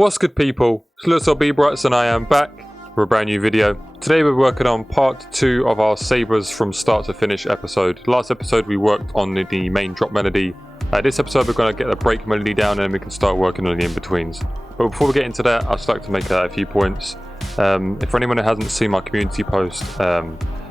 What's good, people? It's Little bbrights and I am back for a brand new video. Today we're working on part 2 of our SaberZ from start to finish episode. Last episode we worked on the main drop melody. This episode we're going to get the break melody down and then we can start working on the in-betweens. But before we get into that, I'd just like to make a few points. If for anyone who hasn't seen my community post, I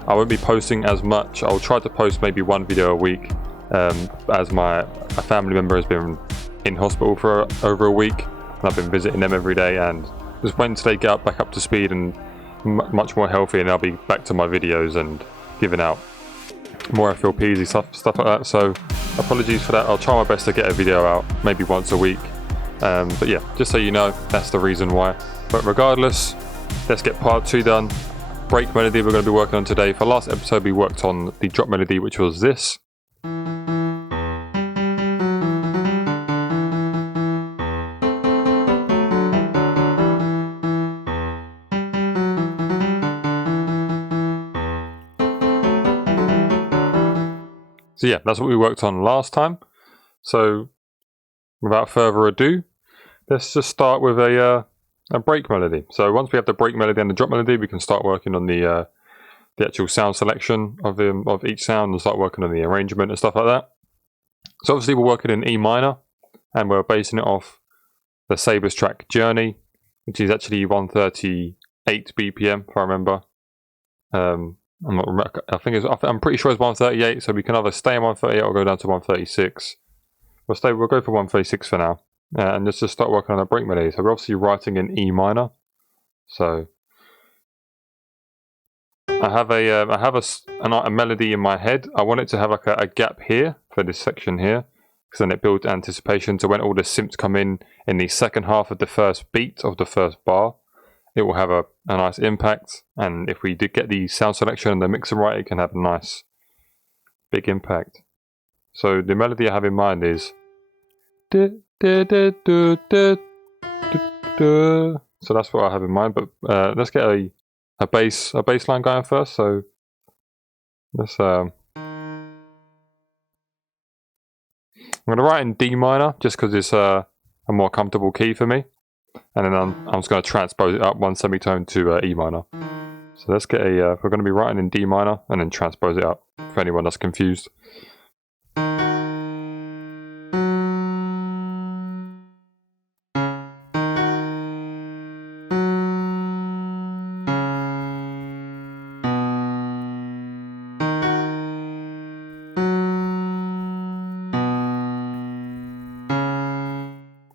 won't be posting as much. I'll try to post maybe one video a week, as a family member has been in hospital for over a week. And I've been visiting them every day, and just waiting till they get back up to speed and much more healthy, and I'll be back to my videos and giving out more FLPs stuff like that. So apologies for that. I'll try my best to get a video out maybe once a week, but yeah, just so you know, that's the reason why. But regardless, let's get part 2 done. Break melody we're going to be working on today. For last episode we worked on the drop melody, which was this. So yeah, that's what we worked on last time. So without further ado, let's just start with a break melody. So once we have the break melody and the drop melody, we can start working on the actual sound selection of each sound and start working on the arrangement and stuff like that. So obviously we're working in E minor, and we're basing it off the SaberZ track Journey, which is actually 138 BPM if I remember. I'm pretty sure it's 138, so we can either stay on 138 or go down to 136. We'll go for 136 for now, and let's just start working on the break melody. So we're obviously writing in E minor. So I have a melody in my head. I want it to have like a gap here for this section here, because then it builds anticipation. So when all the synths come in the second half of the first beat of the first bar, it will have a nice impact, and if we did get the sound selection and the mixer right, it can have a nice big impact. So the melody I have in mind is so that's what I have in mind, but let's get a bass line going first. So let's I'm gonna write in D minor just because it's a more comfortable key for me. And then I'm just going to transpose it up one semitone to E minor. So let's get we're going to be writing in D minor and then transpose it up for anyone that's confused.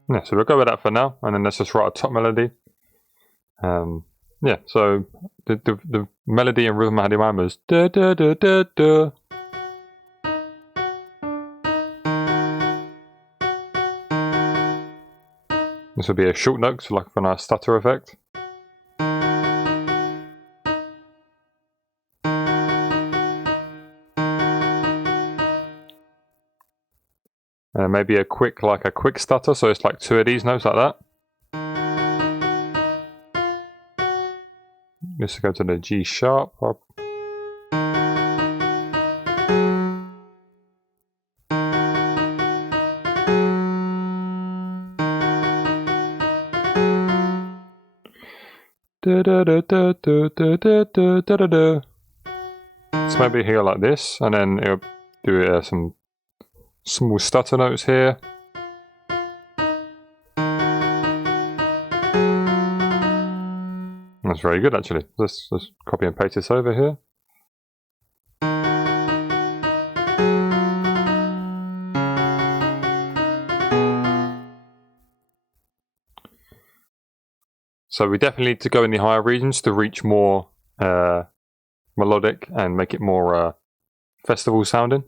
Yeah, so we'll go with that for now, and then let's just write a top melody. Yeah, so the melody and rhythm I had in mind was da da da da da. This will be a short note, so like for a nice stutter effect. Maybe a quick stutter, so it's like 2 of these notes like that. Let's go to the G sharp. So maybe here like this, and then it'll do some small stutter notes here. That's very good actually. Let's just copy and paste this over here. So we definitely need to go in the higher regions to reach more melodic and make it more festival sounding.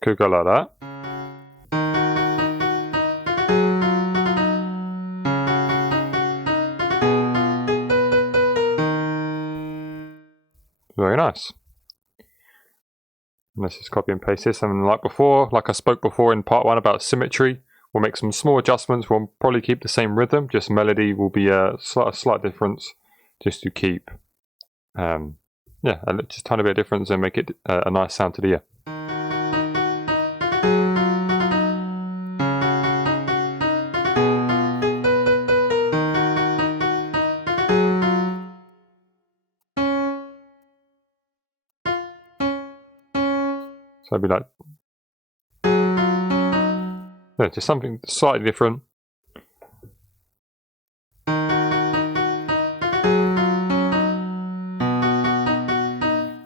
Could go like that. Very nice. Let's just copy and paste this, and like before, like I spoke before in part 1 about symmetry, we'll make some small adjustments. We'll probably keep the same rhythm, just melody will be a slight difference, just to keep, yeah, just a tiny bit of difference and make it a nice sound to the ear. So it'd be like, yeah, just something slightly different.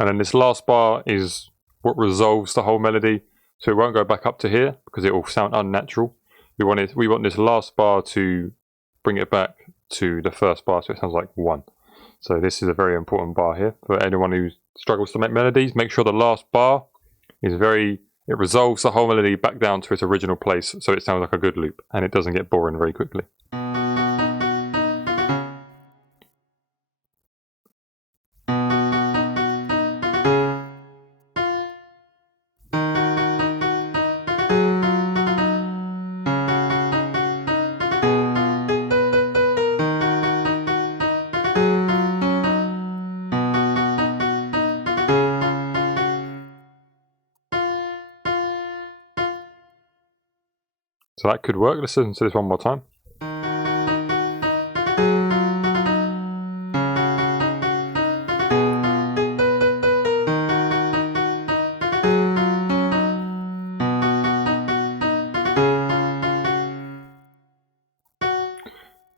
And then this last bar is what resolves the whole melody, so it won't go back up to here because it will sound unnatural. We want this last bar to bring it back to the first bar, so it sounds like 1. So this is a very important bar here for anyone who struggles to make melodies. Make sure the last bar is it resolves the whole melody back down to its original place, so it sounds like a good loop and it doesn't get boring very quickly. So that could work. Let's listen to this one more time.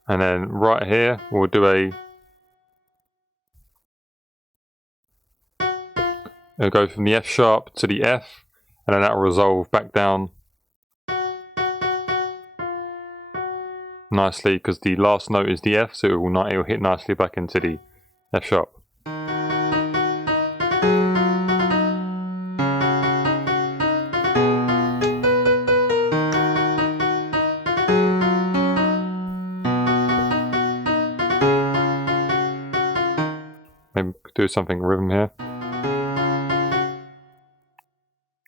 And then right here, we'll do it'll go from the F sharp to the F, and then that'll resolve back down nicely because the last note is the F, so it will hit nicely back into the F sharp. Maybe do something rhythm here.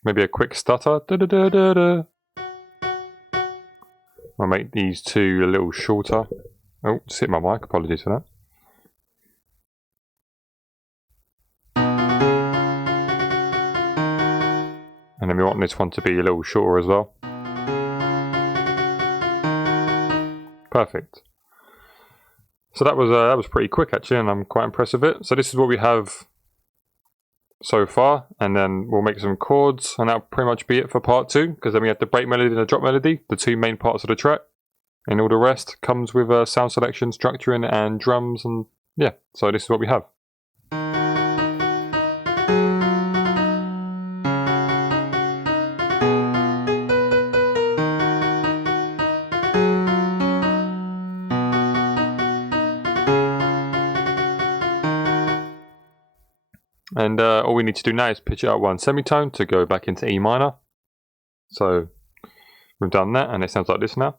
Maybe a quick stutter. Da, da, da, da, da. I'll make these two a little shorter. Oh, just hit my mic, apologies for that. And then we want this one to be a little shorter as well. Perfect. So that was pretty quick actually, and I'm quite impressed with it. So this is what we have so far, and then we'll make some chords, and that'll pretty much be it for part 2, because then we have the break melody and the drop melody, the 2 main parts of the track, and all the rest comes with sound selection, structuring, and drums, and yeah, so this is what we have. And all we need to do now is pitch it up 1 semitone to go back into E minor. So we've done that, and it sounds like this now.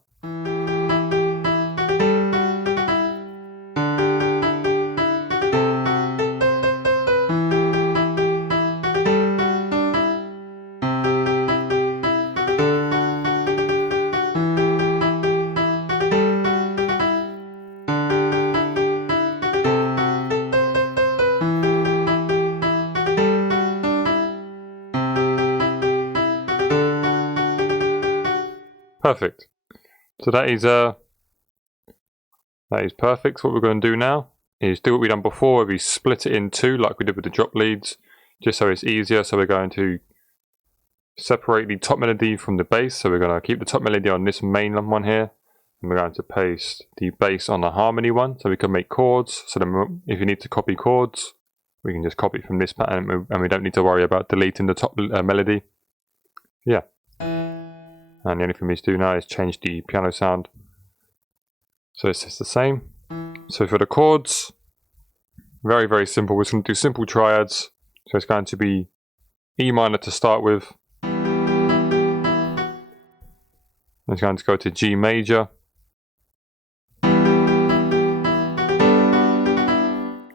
Perfect. So that is perfect. So what we're going to do now is do what we've done before, where we split it in 2 like we did with the drop leads, just so it's easier. So we're going to separate the top melody from the bass. So we're going to keep the top melody on this main one here, and we're going to paste the bass on the harmony one, so we can make chords. So then if you need to copy chords, we can just copy from this pattern, and we don't need to worry about deleting the top melody. Yeah. And the only thing we need to do now is change the piano sound. So it's just the same. So for the chords, very, very simple. We're just going to do simple triads. So it's going to be E minor to start with. It's going to go to G major. It's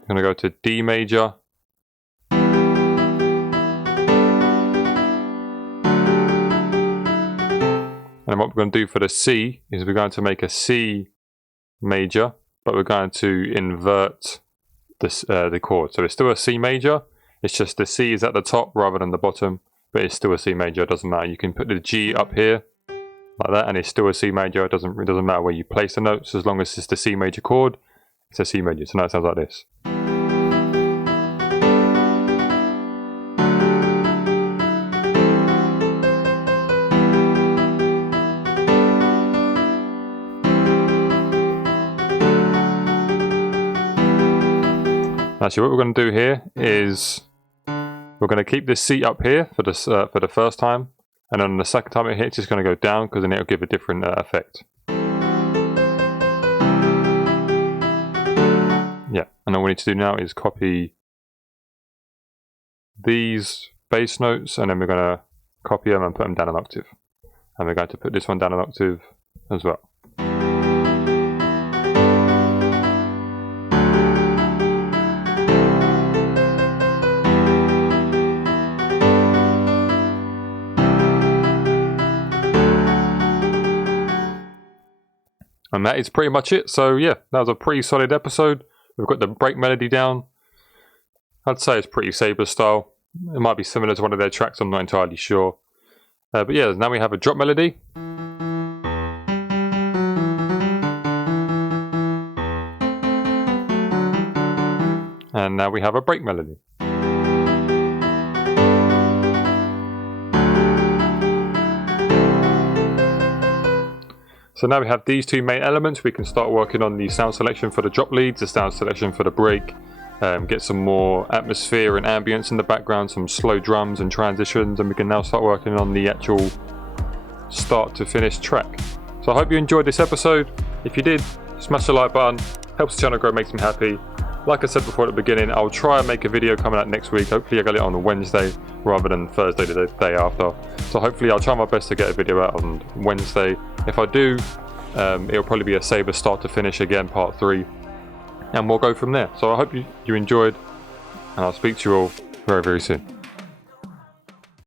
going to go to D major. And what we're going to do for the C is we're going to make a C major, but we're going to invert this, the chord. So it's still a C major, it's just the C is at the top rather than the bottom, but it's still a C major, it doesn't matter. You can put the G up here like that and it's still a C major. It doesn't matter where you place the notes, as long as it's the C major chord, it's a C major. So now it sounds like this. Actually, what we're going to do here is we're going to keep this C up here for the first time, and then the second time it hits, it's going to go down because then it'll give a different effect. Yeah, and all we need to do now is copy these bass notes, and then we're going to copy them and put them down an octave. And we're going to put this one down an octave as well. And that is pretty much it. So yeah, that was a pretty solid episode. We've got the break melody down. I'd say it's pretty SaberZ style. It might be similar to one of their tracks, I'm not entirely sure. But yeah, now we have a drop melody. And now we have a break melody. So now we have these two main elements, we can start working on the sound selection for the drop leads, the sound selection for the break, get some more atmosphere and ambience in the background, some slow drums and transitions, and we can now start working on the actual start to finish track. So I hope you enjoyed this episode. If you did, smash the like button, helps the channel grow, makes me happy. Like I said before at the beginning, I'll try and make a video coming out next week. Hopefully I get it on a Wednesday rather than Thursday, the day after. So hopefully I'll try my best to get a video out on Wednesday. If I do, it'll probably be a SaberZ start to finish again, part 3. And we'll go from there. So I hope you enjoyed, and I'll speak to you all very, very soon.